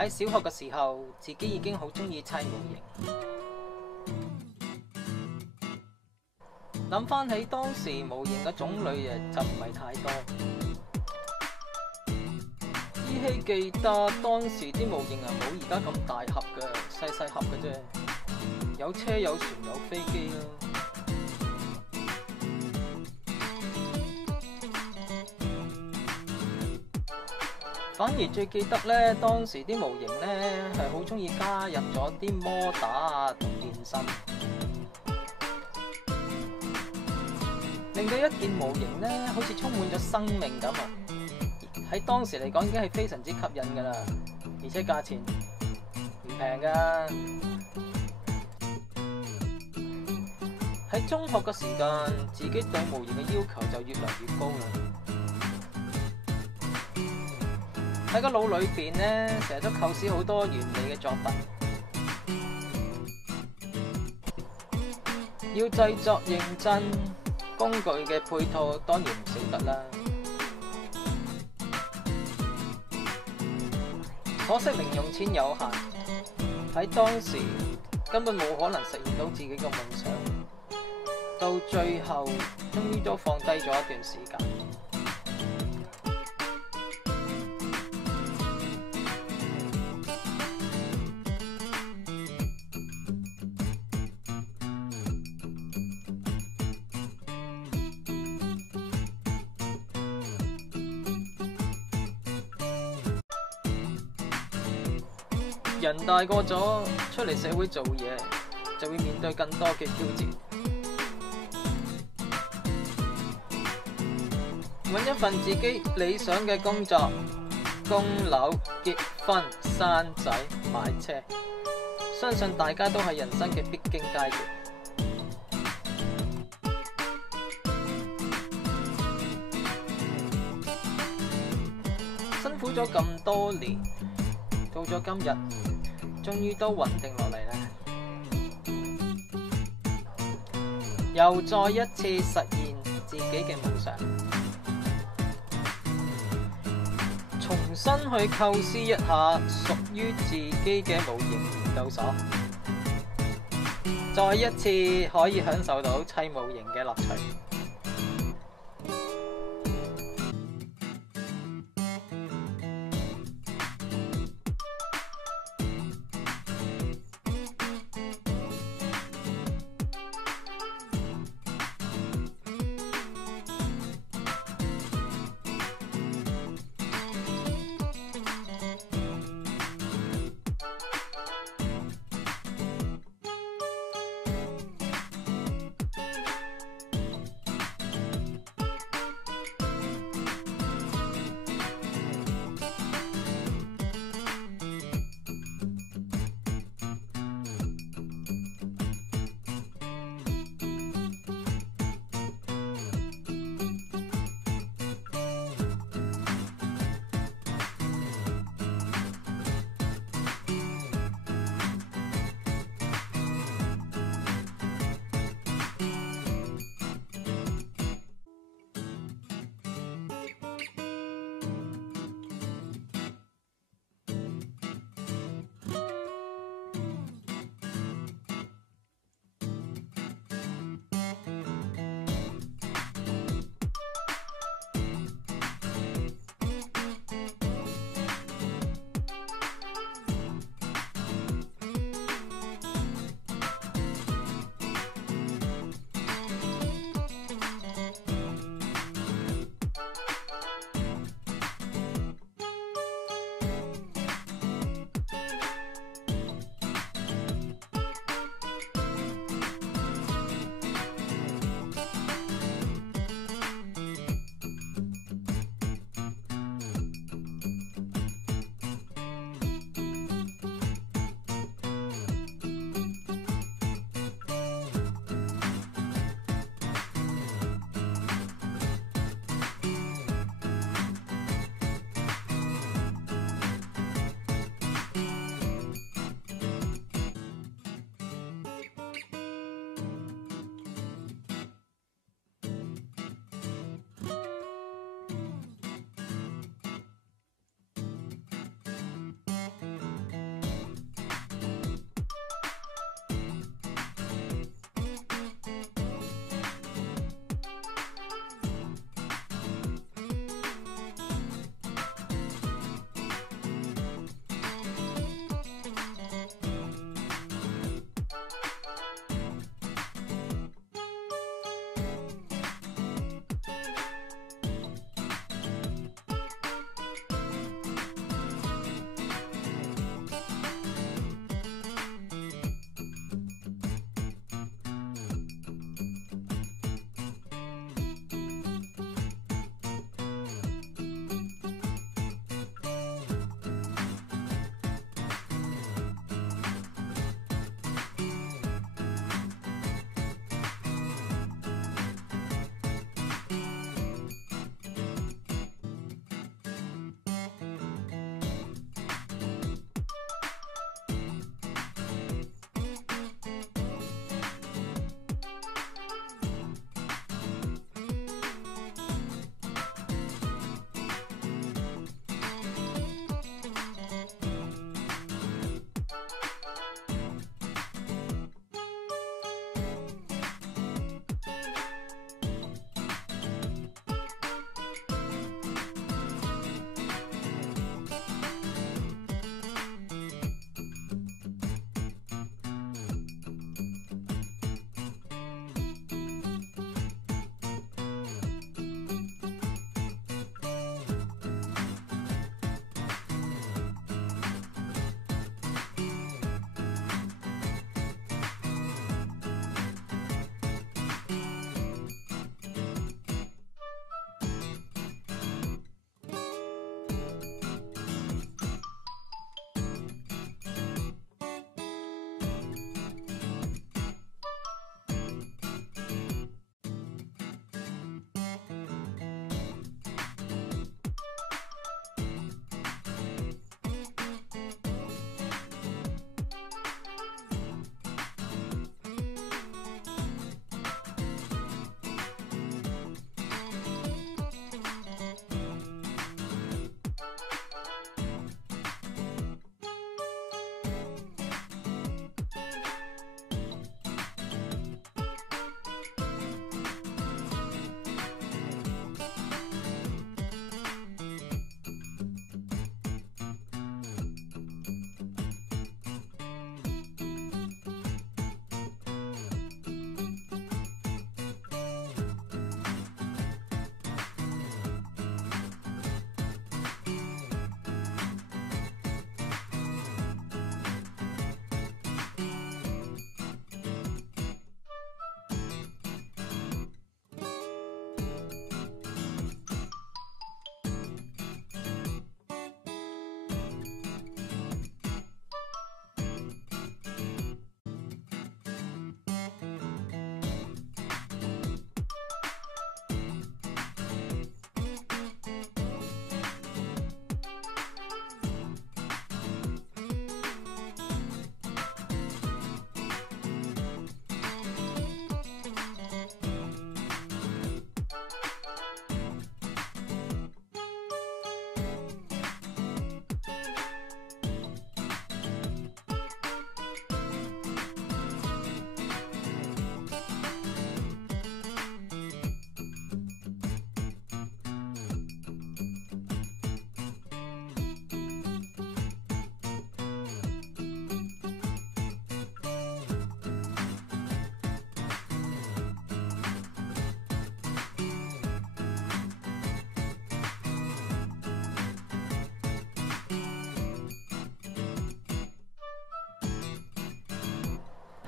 喺小學嘅時候，自己已經好鍾意砌模型。諗返起當時模型嘅種類就唔係太多。依稀記得當時啲模型冇而家咁大盒嘅，細細盒嘅啫。有車有船有飛機咯。反而最記得咧，當時啲模型咧係好鍾意加入咗啲摩打啊同電芯，令到一件模型咧好似充滿咗生命咁啊！喺當時嚟講已經係非常之吸引㗎啦，而且價錢唔平㗎。喺中學嘅時間，自己對模型嘅要求就越嚟越高啦。喺個腦裏邊咧，成日都構思好多完美嘅作品。要製作認真，工具嘅配套當然唔少得啦。可惜零用錢有限，喺當時根本冇可能實現到自己嘅夢想。到最後，終於都放低咗一段時間。人大個咗，出嚟社會做嘢，就會面對更多嘅挑戰。揾一份自己理想嘅工作，供樓、結婚、生仔、買車，相信大家都係人生嘅必經階段。辛苦咗咁多年，到咗今日，終於都穩定落嚟啦，又再一次實現自己嘅夢想，重新去構思一下屬於自己嘅模型研究所，再一次可以享受到砌模型嘅樂趣。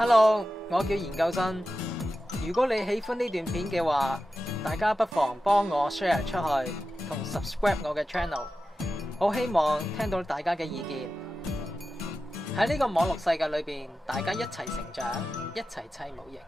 Hello， 我叫研究生。如果你喜歡呢段片嘅話，大家不妨幫我 share 出去，同 subscribe 我嘅 channel。好希望聽到大家嘅意見。喺呢個網絡世界裏邊，大家一齊成長，一齊砌模型。